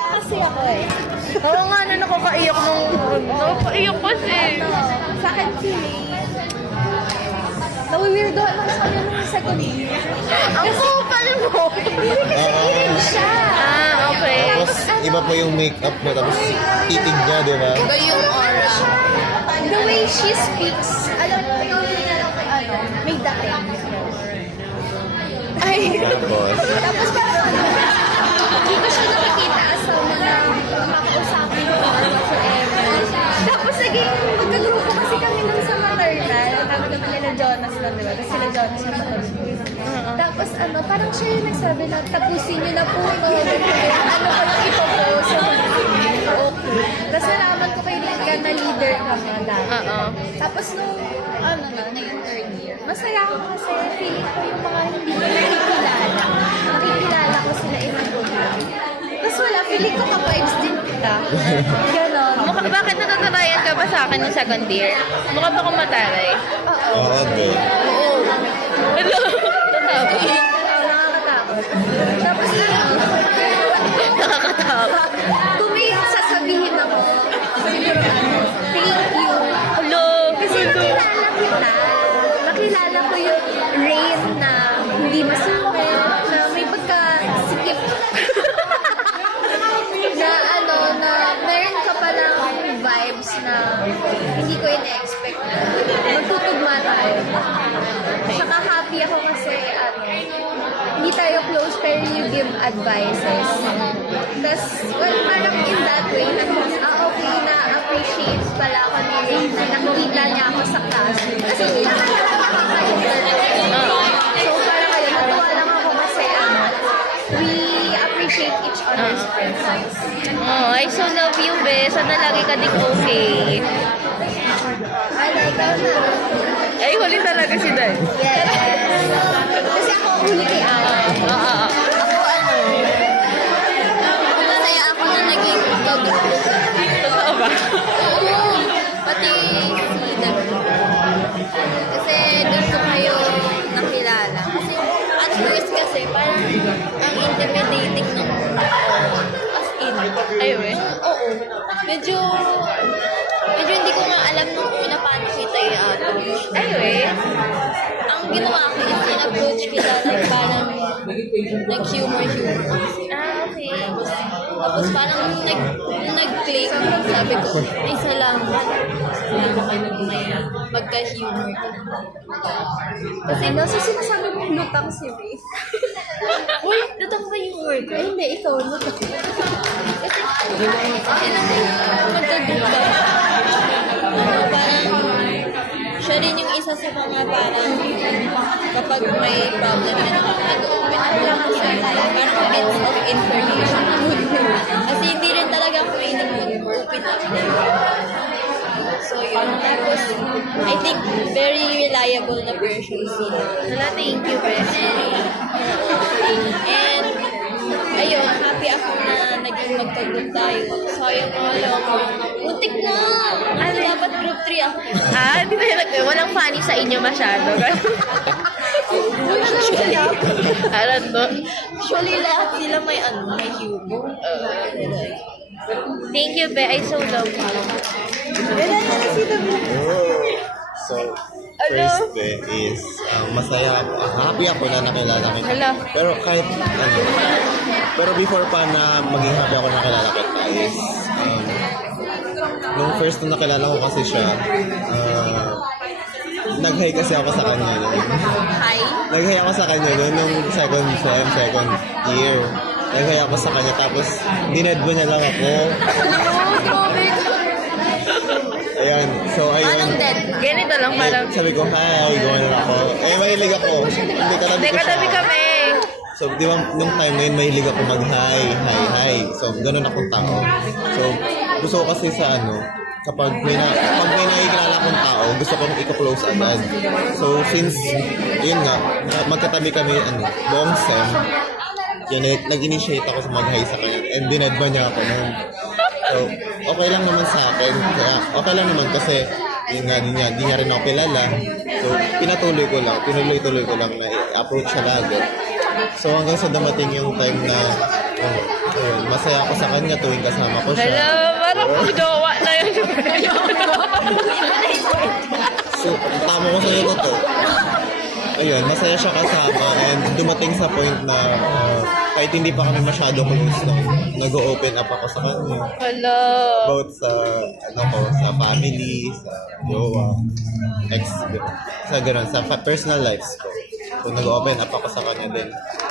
Kasi ako eh. Oo nga na nakakaiyak nung... Nakakaiyak kasi. Sa akin feeling, nawiwirdohan ako sa kanya nung second year. Ang kupal mo! Kasi siya. Okay. Tapos, iba pa yung makeup mo, tapos titig niya, di ba? Iba yung aura. The way she speaks, alam mo, ano, may dating. Ay. Tapos, Tapos parang ano, hindi ko siya nakikita sa mga makausapin ko or whatsoever. Tapos naging magkagrupo kasi kami nun sa maternal. Tawag naman nila Jonas na, di ba? Tapos sila Jonas yung maternal. Tapos ano, parang siya yung nagsabi na tapusin niyo na po ito. Ano ko lang ipopost. Okay. Tapos nalaman ko kay Rika na leader ka nga dati. Tapos nung ano na yung third year, masaya ako kasi feeling ko yung mga hindi ko nakikilala. Nakikilala ko sila in a good way. Tapos wala, feeling ko ka-vibes din kita. Ganon. Bakit natatarayan ka ba sa akin ng second year? Mukha ba akong mataray? oo, okay. Oo. Hello? Tatawa. Nakakatakot. Tapos ano, Nakakatawa. kung may sasabihin ako, siguro ano, thank you. Hello? Kasi nakilala kita. Nakilala ko yung rain na hindi masungit, na may pagkasikip. Na ano, na meron ka palang vibes na hindi ko ina-expect na magtutugma tayo. Saka happy ako kasi ano, hindi tayo close pero you give advices. Tapos, well, parang in that way, okay na appreciate pala ako ni Ray na nakikita niya ako sa class. Kasi hindi naman ako nakaka-interact. So, parang ayun, natuwa lang ako kasi ano, we appreciate each other's presence. Oh, I so love you, be. Sana lagi ka din okay. Ay, ikaw na. Ay, huli talaga si Dan. Yes. Kasi ako ang huli kay Ana. Ako ano? Masaya ako na naging kagrupo. Totoo ba? Oo. Pati si David. Kasi doon ko kayo nakilala. Kasi at first kasi parang ang intimidating ng as in. Ay, we. Oo. Medyo hindi ko nga alam nung una paano kita i-approach. Ay, we. Ang ginawa ko is in-approach kita like parang nag-humor. Okay. Tapos parang nag-click. Sabi ko, isa lang. Magka-humor ka. Kasi nasa sinasabi mong lutang si Ray. Uy, lutang ba yung word ko? Ay, hindi, ikaw lutang. Kasi magka-group ka. Parang siya rin yung isa sa mga parang kapag may problem na nag-open up lang siya. Parang bits of information. Kasi hindi rin talaga ako may nag-open up din. So yun. Tapos, I think very reliable na person siya. Wala, thank you, best. And, ayun, happy ako na naging magka-group tayo. Sayang nga lang. Muntik na! Ano dapat group 3 ako? Di ba yun? Walang funny sa inyo masyado. Alam mo? Actually, lahat sila may may humor. Thank you, be. I so love you. So, first is, masaya ako, happy ako na nakilala kita. Hala. Pero kahit, pero before pa na maging happy ako na nakilala kita is, nung first na nakilala ko kasi siya, nag-hi kasi ako sa kanya nun. Hi? Nag-hi ako sa kanya nun nung second year. Nag-hi ako sa kanya tapos dined mo niya lang ako. Ayan, so ayun. Anong dead? Ganito lang parang... Sabi ko, hi, gawin na ako. Mahilig ako. Hindi katabi ko siya. Katabi kami. So, di ba, nung time na yun, mahilig ako mag-hi, hi. So, ganun akong tao. So, gusto ko kasi sa kapag may nakikilala akong tao, gusto kong i-close agad. So, since, yun nga, magkatabi kami, buong sem, yun, nag-initiate ako sa mag-hi sa kanya. And dinadma niya ako nun. So, okay lang naman sa akin. Kaya, okay lang naman kasi, yun nga, di niya rin ako kilala. So, tinuloy-tuloy ko lang na i-approach siya lagi. So, hanggang sa dumating yung time na Ayun, masaya ako sa kanya tuwing kasama ko siya. Hello, parang kung jowa na yun. So, tama ko sa iyo to. Ayun, masaya siya kasama and dumating sa point na kahit hindi pa kami masyado close na nag-open up ako sa kanya. Hello. About sa, sa family, sa jowa, sa gano'n, sa personal lives ko. So, nag-open up ako sa kanya din.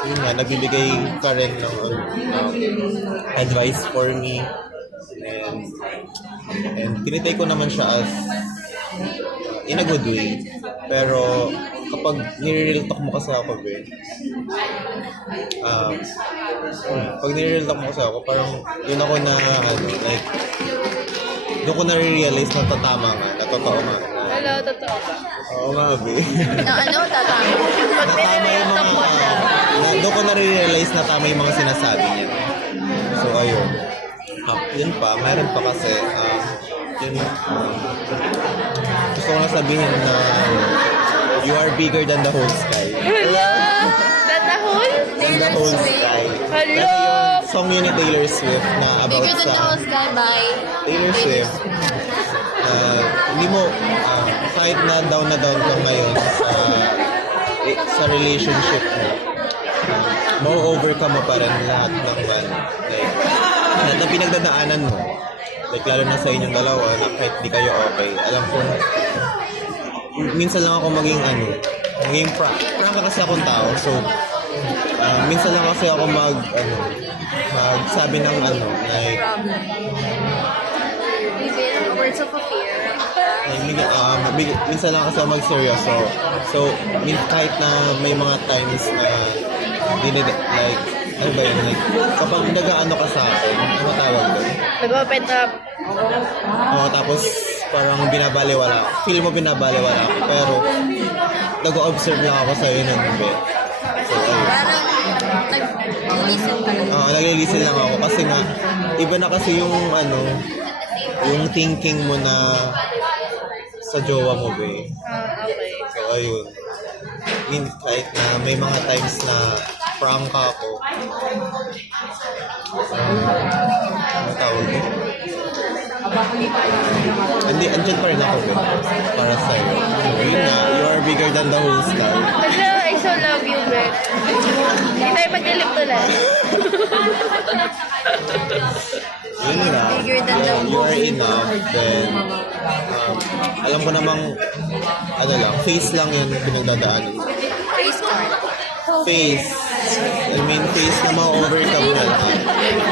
Yun nga, nagbibigay pa rin ng advice for me. And tinitake ko naman siya as in a good way. Pero kapag nire-real talk mo kasi ako, pag nire-real talk mo kasi ako, parang doon ako na, like, doon ko na-realize na tatama nga, na totoo nga. Hello, totoo ba? Oo nga, Tatama. Natama yung mga, doon ko na-realize na tama yung mga sinasabi niya. So, ayun. Yun pa, meron pa kasi, gusto ko na sabihin na you are bigger than the whole sky. Hello. Tatahol? Than the whole sky. Hello. Kasi yung song yun ni Taylor Swift na about Bigger than the sa whole sky by Taylor Swift. Hindi mo, kahit na down ka ngayon sa relationship mo, ma-overcome mo pa rin lahat ng like, lahat ng pinagdadaanan mo. Like, lalo na sa inyong dalawa, na kahit di kayo okay. Alam ko, minsan lang ako maging prangka kasi akong tao. So, minsan lang kasi ako magsabi ng like, words of a fear. minsan lang kasi ako mag-seryoso. So, kahit na may mga times na like, ano ba yun? Like, kapag nag-ano ka sa akin, ano tawag doon? Nag-open up. Oo, tapos parang feel mo binabaliwala ako, pero nag-observe lang ako sa'yo nun, So, ayun. Parang nag-listen ka lang. Oo, nag-listen lang ako kasi nga, iba na kasi yung yung thinking mo na sa jowa mo, Okay. So, ayun. Kahit na may mga times na prangka ako. Ano tawag ko? Andyan pa rin ako, para sa'yo. Yun na, you are bigger than the whole sky. Hello, I so love you, Beth. Hindi tayo mag-ilip tuloy. Yun na, Bigger than the you are enough, then alam ko namang face lang yun pinagdadaanan. Face card. Face. I mean, face na ma-overcome na lahat.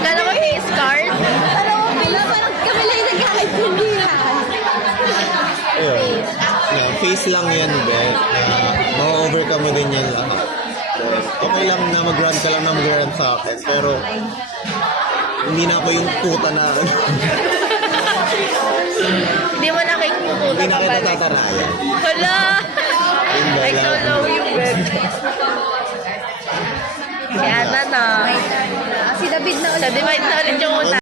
Kala ko face card. Parang kami lang yung nagkakaintindihan. Ayun. Face lang yan, ma-overcome mo din yan lahat. Okay lang na mag-run ka lang na mag-run sa akin, pero hindi na ako yung tuta na Hindi mo nakikikuta hindi na ka kita pala. tatarayan. Hala! I so love you, Beth. Si Ana na. Si David na Sa divide na ulit yung Ano